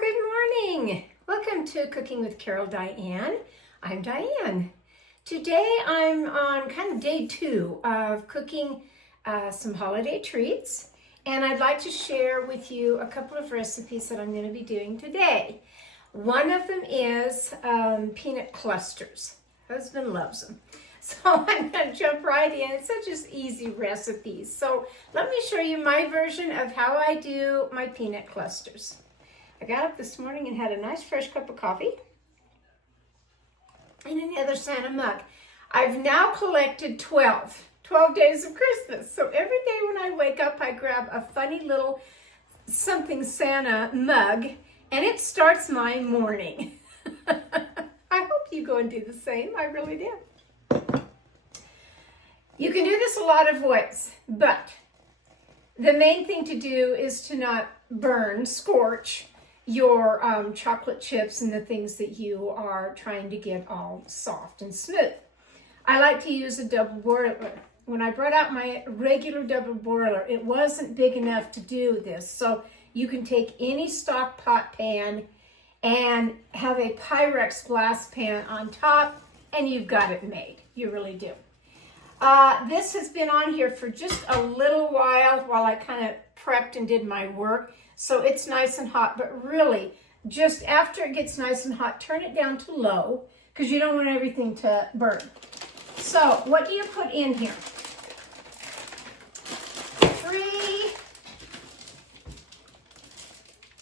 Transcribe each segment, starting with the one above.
good morning. Welcome to Cooking with Carol Diane. I'm Diane. Today I'm on kind of day 2 of cooking some holiday treats, and I'd like to share with you a couple of recipes that I'm going to be doing today. One of them is peanut clusters. Husband loves them. So I'm going to jump right in. It's such an easy recipe. So let me show you my version of how I do my peanut clusters. I got up this morning and had a nice fresh cup of coffee in another Santa mug. I've now collected 12 days of Christmas. So every day when I wake up, I grab a funny little something Santa mug and it starts my morning. I hope you go and do the same. I really do. You can do this a lot of ways, but the main thing to do is to not scorch your chocolate chips and the things that you are trying to get all soft and smooth. I like to use a double boiler. When I brought out my regular double boiler, it wasn't big enough to do this. So you can take any stock pot pan and have a Pyrex glass pan on top, and you've got it made. You really do. This has been on here for just a little while I kind of prepped and did my work. So it's nice and hot, but really just after it gets nice and hot, turn it down to low because you don't want everything to burn. So what do you put in here? 3,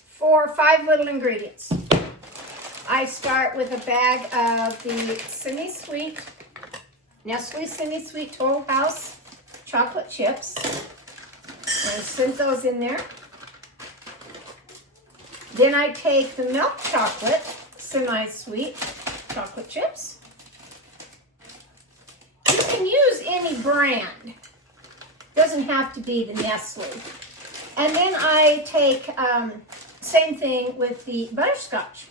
4, 5 little ingredients. I start with a bag of the semi-sweet Nestle Semi-Sweet Toll House chocolate chips. I'm going to sink those in there. Then I take the milk chocolate semi-sweet chocolate chips. You can use any brand. Doesn't have to be the Nestle. And then I take, same thing with the butterscotch.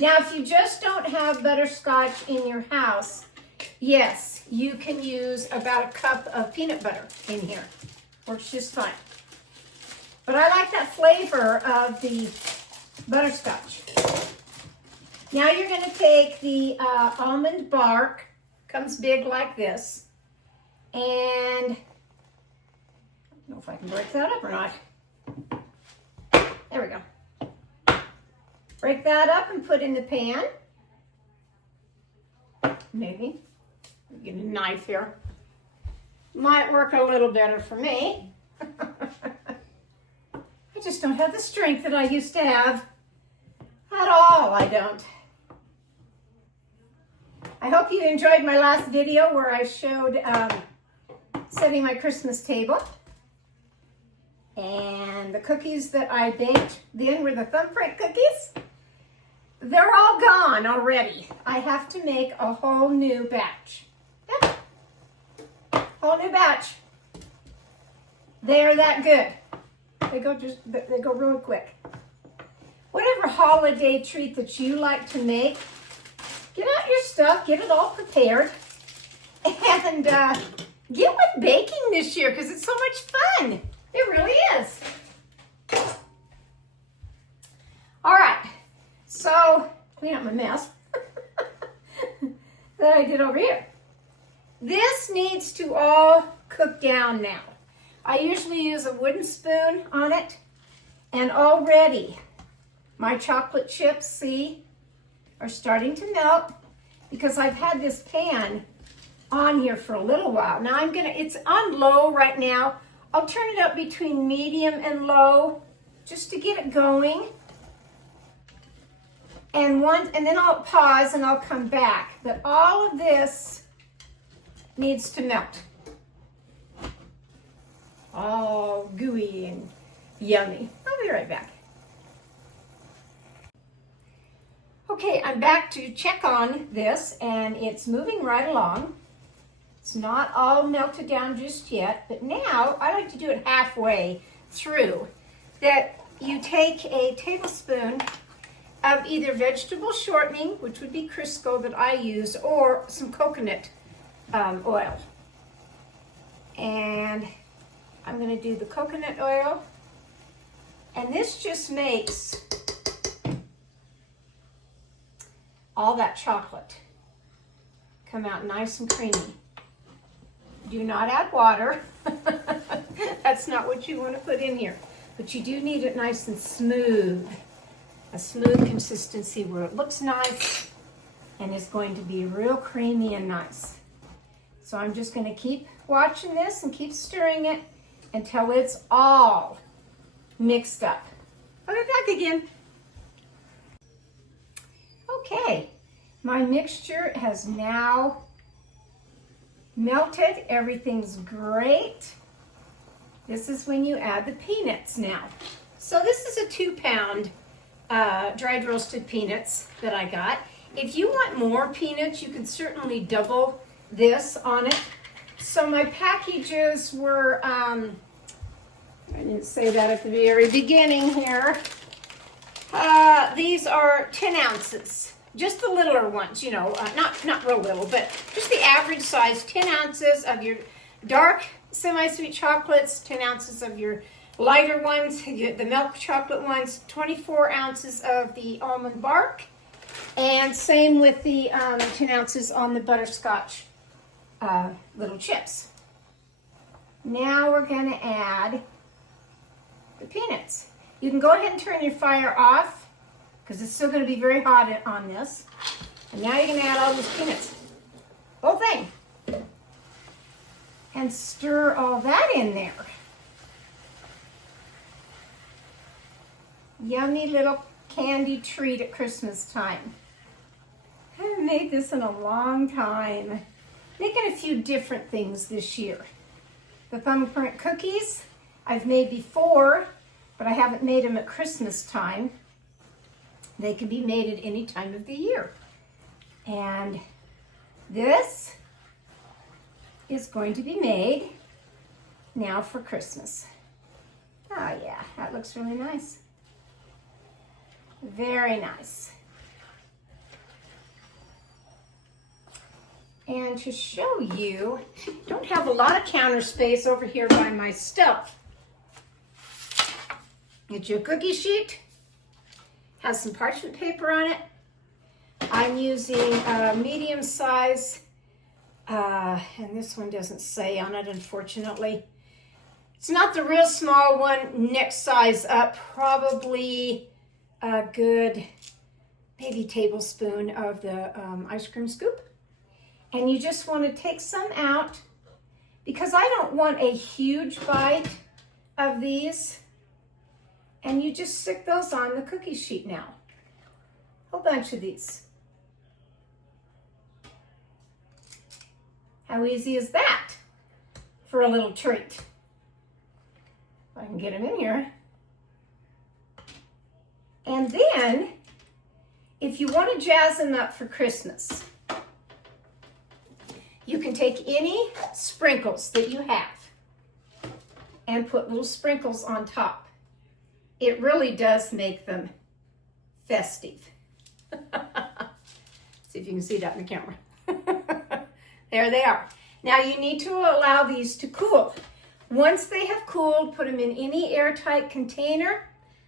Now, if you just don't have butterscotch in your house, yes, you can use about a cup of peanut butter in here. Works just fine. But I like that flavor of the butterscotch. Now you're going to take the almond bark, comes big like this, and I don't know if I can break that up or not. There we go. Break that up and put in the pan. Maybe. Get a knife here. Might work a little better for me. I just don't have the strength that I used to have. At all, I don't. I hope you enjoyed my last video where I showed setting my Christmas table. And the cookies that I baked then were the thumbprint cookies. They're all gone already. I have to make a whole new batch. Yep. Whole new batch. They're that good. They go real quick. Whatever holiday treat that you like to make, get out your stuff, get it all prepared, and get with baking this year because it's so much fun. It really is. All right, so clean up my mess that I did over here. This needs to all cook down now. I usually use a wooden spoon on it, and already my chocolate chips, see, are starting to melt because I've had this pan on here for a little while. Now it's on low right now. I'll turn it up between medium and low just to get it going. And then I'll pause and I'll come back. But all of this needs to melt. All gooey and yummy. I'll be right back. Okay, I'm back to check on this, and it's moving right along. It's not all melted down just yet, but now I like to do it halfway through. That you take a tablespoon of either vegetable shortening, which would be Crisco that I use, or some coconut oil. And I'm going to do the coconut oil And this just makes all that chocolate come out nice and creamy. Do not add water. That's not what you want to put in here. But you do need it nice and smooth. A smooth consistency where it looks nice and is going to be real creamy and nice. So I'm just going to keep watching this and keep stirring it until it's all mixed up. I'll be back again. Okay, my mixture has now melted. Everything's great. This is when you add the peanuts now. So this is a 2-pound dried roasted peanuts that I got. If you want more peanuts, you can certainly double this on it. So my packages were, I didn't say that at the very beginning here. These are 10 ounces, just the littler ones, you know, not real little, but just the average size, 10 ounces of your dark semi-sweet chocolates, 10 ounces of your lighter ones, the milk chocolate ones, 24 ounces of the almond bark, and same with the 10 ounces on the butterscotch little chips. Now we're going to add the peanuts. You can go ahead and turn your fire off because it's still going to be very hot on this. And now you're going to add all these peanuts. Whole thing. And stir all that in there. Yummy little candy treat at Christmas time. I haven't made this in a long time. Making a few different things this year. The thumbprint cookies I've made before, but I haven't made them at Christmas time. They can be made at any time of the year. And this is going to be made now for Christmas. Oh yeah, that looks really nice. Very nice. And to show you, don't have a lot of counter space over here by my stove. Get your cookie sheet, has some parchment paper on it. I'm using a medium size, and this one doesn't say on it, unfortunately. It's not the real small one, next size up, probably a good maybe tablespoon of the ice cream scoop. And you just want to take some out because I don't want a huge bite of these. And you just stick those on the cookie sheet now. A whole bunch of these. How easy is that for a little treat? If I can get them in here. And then, if you want to jazz them up for Christmas, you can take any sprinkles that you have and put little sprinkles on top. It really does make them festive. See if you can see that in the camera. There they are. Now you need to allow these to cool. Once they have cooled, put them in any airtight container.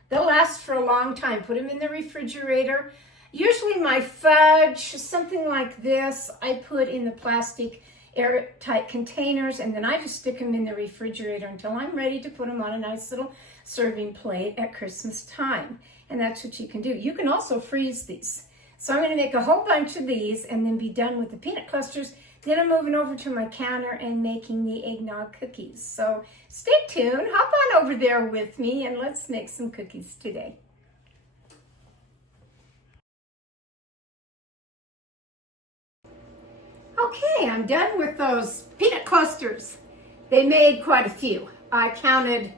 They'll last for a long time. Put them in the refrigerator. Usually my fudge, something like this, I put in the plastic airtight containers, and then I just stick them in the refrigerator until I'm ready to put them on a nice little serving plate at Christmas time. And that's what you can do. You can also freeze these. So I'm going to make a whole bunch of these and then be done with the peanut clusters. Then I'm moving over to my counter and making the eggnog cookies. So stay tuned, hop on over there with me, and let's make some cookies today. Okay, I'm done with those peanut clusters. They made quite a few. I counted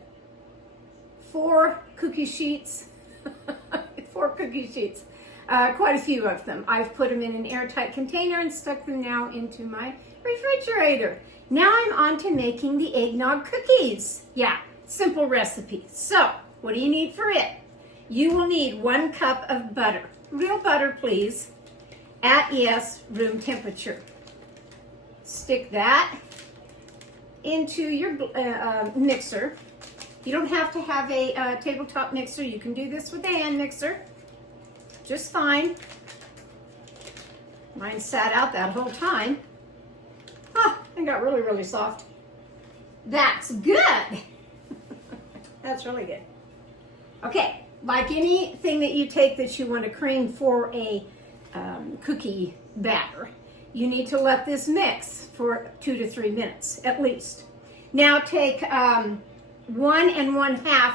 4 cookie sheets, 4 cookie sheets, quite a few of them. I've put them in an airtight container and stuck them now into my refrigerator. Now I'm on to making the eggnog cookies. Yeah, simple recipe. So, what do you need for it? You will need 1 cup of butter. Real butter, please, at, yes, room temperature. Stick that into your mixer You don't have to have a tabletop mixer. You can do this with a hand mixer just fine. Mine sat out that whole time. Ah, it got really, really soft. That's good. That's really good. Okay, like anything that you take that you want to cream for a cookie batter, you need to let this mix for 2 to 3 minutes at least. Now take 1 1/2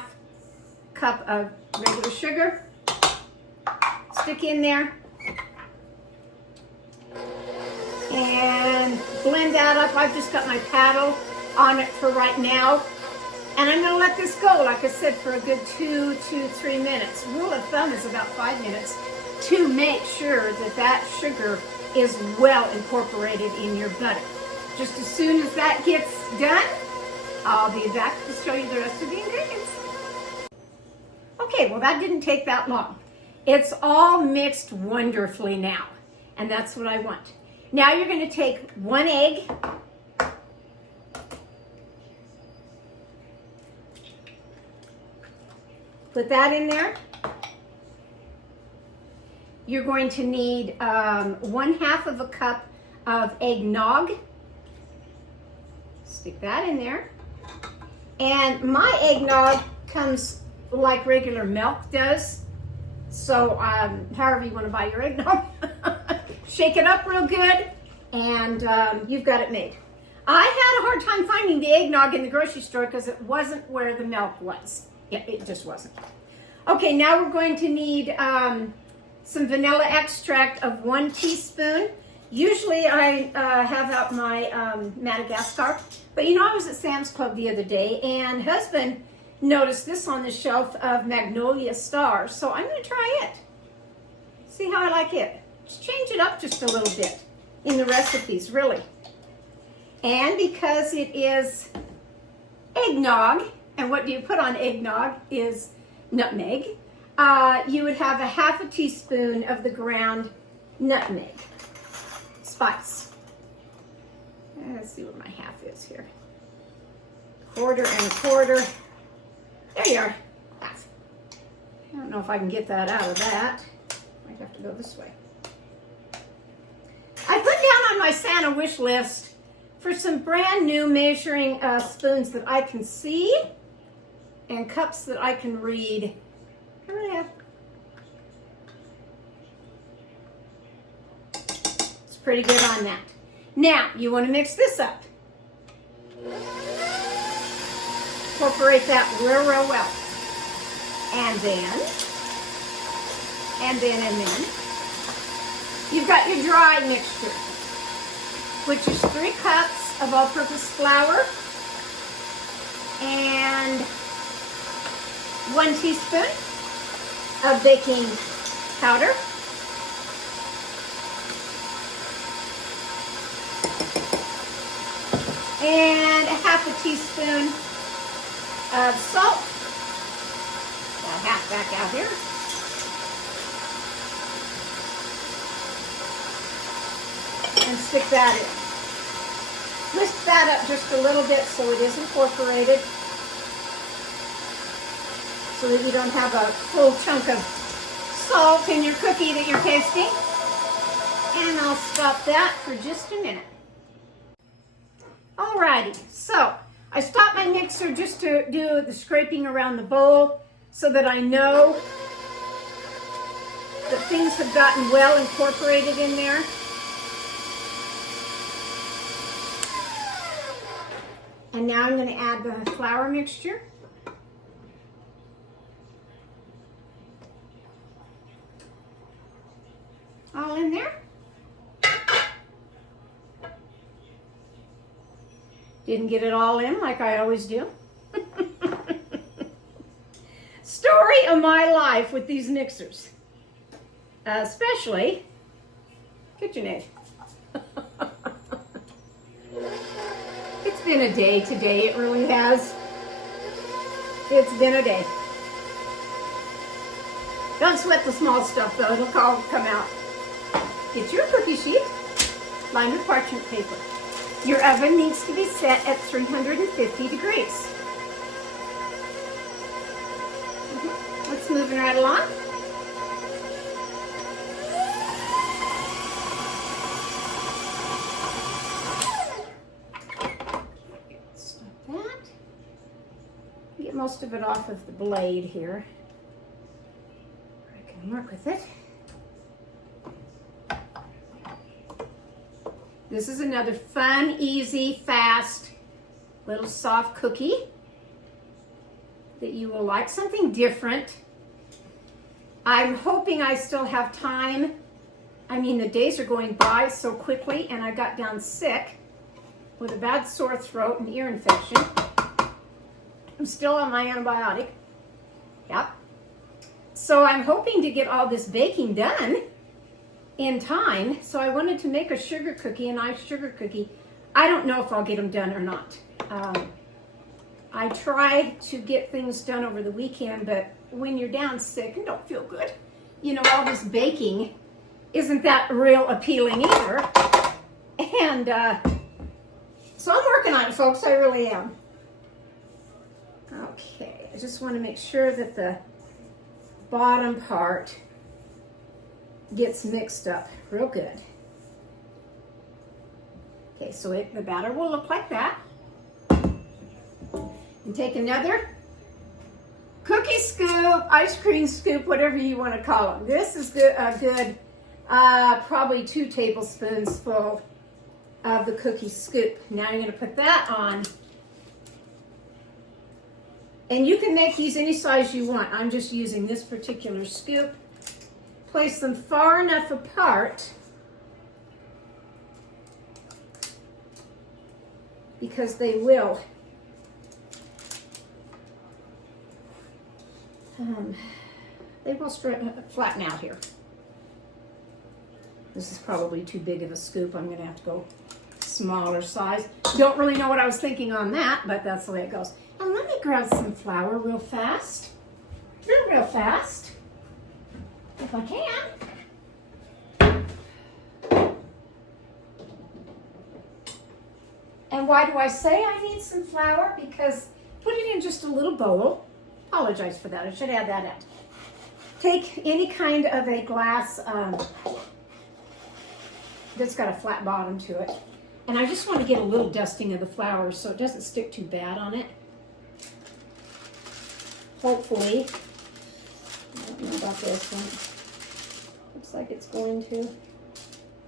cup of regular sugar, stick in there, and blend that up. I've just got my paddle on it for right now. And I'm going to let this go, like I said, for a good 2 to 3 minutes. Rule of thumb is about 5 minutes to make sure that that sugar is well incorporated in your butter. Just as soon as that gets done, I'll be back to show you the rest of the ingredients. Okay, well that didn't take that long. It's all mixed wonderfully now, and that's what I want. Now you're going to take 1 egg, put that in there. You're going to need 1/2 of a cup of eggnog. Stick that in there. And my eggnog comes like regular milk does. So however you want to buy your eggnog. Shake it up real good, and you've got it made. I had a hard time finding the eggnog in the grocery store because it wasn't where the milk was. Yeah, it just wasn't. Okay, now we're going to need some vanilla extract of 1 teaspoon. Usually I have out my Madagascar, but you know, I was at Sam's Club the other day, and husband noticed this on the shelf of Magnolia Star, so I'm going to try it. See how I like it. Just change it up just a little bit in the recipes, really. And because it is eggnog, and what do you put on eggnog is nutmeg, you would have 1/2 teaspoon of the ground nutmeg spice. Let's see what my 1/2 is here. 1/4 and 1/4. There you are. Half. I don't know if I can get that out of that. Might have to go this way. I put down on my Santa wish list for some brand new measuring spoons that I can see and cups that I can read. I really have. It's pretty good on that. Now, you want to mix this up. Incorporate that real, real well. And then, you've got your dry mixture, which is 3 cups of all-purpose flour and 1 teaspoon of baking powder. And 1/2 teaspoon of salt. About half back out here. And stick that in. Twist that up just a little bit so it is incorporated, so that you don't have a full chunk of salt in your cookie that you're tasting. And I'll stop that for just a minute. Alrighty, so I stopped my mixer just to do the scraping around the bowl so that I know that things have gotten well incorporated in there. And now I'm going to add the flour mixture. All in there. Didn't get it all in like I always do. Story of my life with these mixers. Especially KitchenAid. It's been a day today, it really has. It's been a day. Don't sweat the small stuff though, it'll all come out. Get your cookie sheet, lined with parchment paper. Your oven needs to be set at 350 degrees. It's moving right along. Stop that. Get most of it off of the blade here. I can work with it. This is another fun, easy, fast, little soft cookie that you will like. Something different. I'm hoping I still have time. I mean, the days are going by so quickly, and I got down sick with a bad sore throat and ear infection. I'm still on my antibiotic. Yep. So I'm hoping to get all this baking done in time. So I wanted to make a sugar cookie, a nice sugar cookie. I don't know if I'll get them done or not. I try to get things done over the weekend, but when you're down sick and don't feel good, you know, all this baking isn't that real appealing either. And so I'm working on it, folks. I really am. Okay, I just want to make sure that the bottom part gets mixed up real good. Okay, so the batter will look like that. And take another cookie scoop, ice cream scoop, whatever you want to call them. This is good, probably 2 tablespoons full of the cookie scoop. Now I'm going to put that on. And you can make these any size you want. I'm just using this particular scoop. Place them far enough apart because they will flatten out here. This is probably too big of a scoop. I'm going to have to go smaller size. Don't really know what I was thinking on that, but that's the way it goes. And let me grab some flour real fast. Real fast. If I can. And why do I say I need some flour? Because put it in just a little bowl. Apologize for that. I should add that in. Take any kind of a glass that's got a flat bottom to it. And I just want to get a little dusting of the flour so it doesn't stick too bad on it. Hopefully. I don't know about this one. Looks like it's going to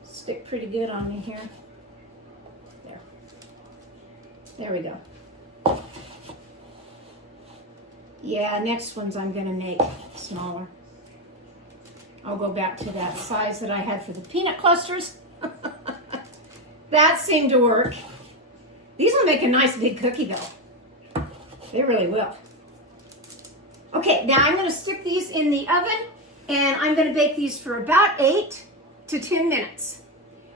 stick pretty good on me here. There we go. Yeah, next ones I'm going to make smaller. I'll go back to that size that I had for the peanut clusters. That seemed to work. These will make a nice big cookie though. They really will. Okay, now I'm going to stick these in the oven and I'm going to bake these for about 8 to 10 minutes.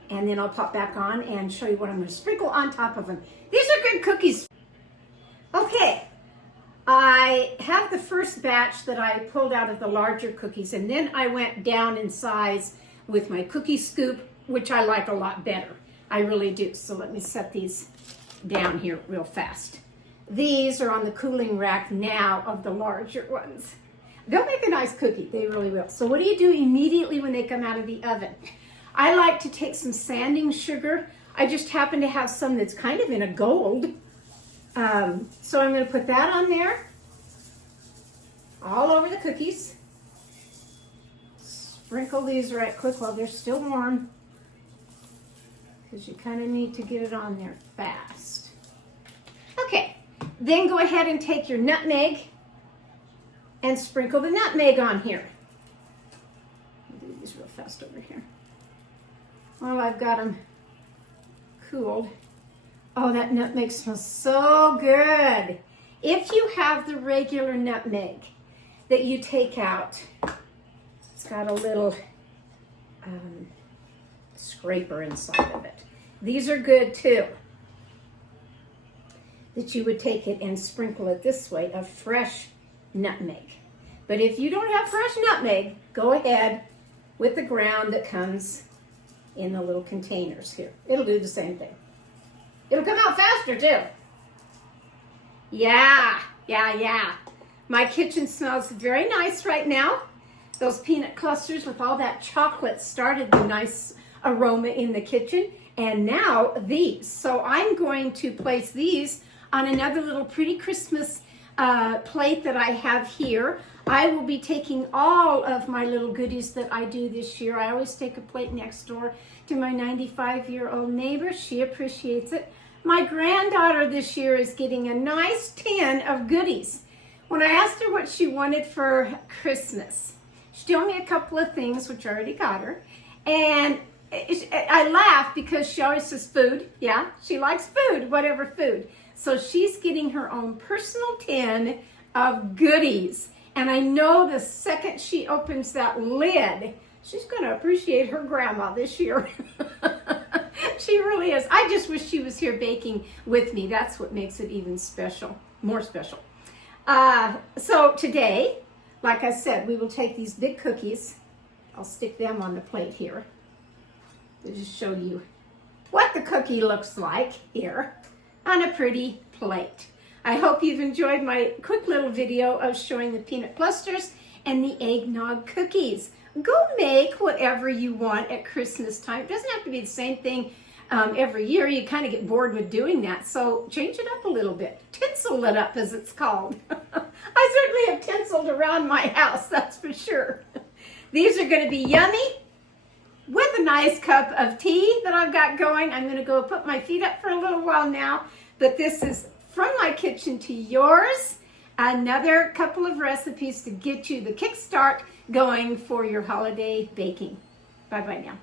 And then I'll pop back on and show you what I'm going to sprinkle on top of them. These are good cookies. Okay, I have the first batch that I pulled out of the larger cookies, and then I went down in size with my cookie scoop, which I like a lot better. I really do. So let me set these down here real fast. These are on the cooling rack now of the larger ones. They'll make a nice cookie. They really will. So what do you do immediately when they come out of the oven? I like to take some sanding sugar. I just happen to have some that's kind of in a gold. So I'm going to put that on there, all over the cookies. Sprinkle these right quick while they're still warm, because you kind of need to get it on there fast. Okay, then go ahead and take your nutmeg and sprinkle the nutmeg on here. I'll do these real fast over here. Well, I've got them cooled. Oh, that nutmeg smells so good. If you have the regular nutmeg that you take out, it's got a little scraper inside of it. These are good too. That you would take it and sprinkle it this way, of fresh nutmeg. But if you don't have fresh nutmeg, go ahead with the ground that comes in the little containers here. It'll do the same thing. It'll come out faster too. Yeah. My kitchen smells very nice right now. Those peanut clusters with all that chocolate started the nice aroma in the kitchen. And now these. So I'm going to place these on another little pretty Christmas plate that I have here. I will be taking all of my little goodies that I do this year. I always take a plate next door to my 95-year-old neighbor. She appreciates it. My granddaughter this year is getting a nice tin of goodies. When I asked her what she wanted for Christmas, she told me a couple of things, which I already got her. And I laugh because she always says food. Yeah, she likes food, whatever food. So she's getting her own personal tin of goodies. And I know the second she opens that lid, she's going to appreciate her grandma this year. She really is. I just wish she was here baking with me. That's what makes it even special, more special. So today, like I said, we will take these big cookies. I'll stick them on the plate here to just show you what the cookie looks like here on a pretty plate. I hope you've enjoyed my quick little video of showing the peanut clusters and the eggnog cookies. Go make whatever you want at Christmas time. It doesn't have to be the same thing every year. You kind of get bored with doing that. So change it up a little bit. Tinsel it up, as it's called. I certainly have tinseled around my house, that's for sure. These are going to be yummy with a nice cup of tea that I've got going. I'm going to go put my feet up for a little while now. But this is from my kitchen to yours. Another couple of recipes to get you the kickstart going for your holiday baking. Bye-bye now.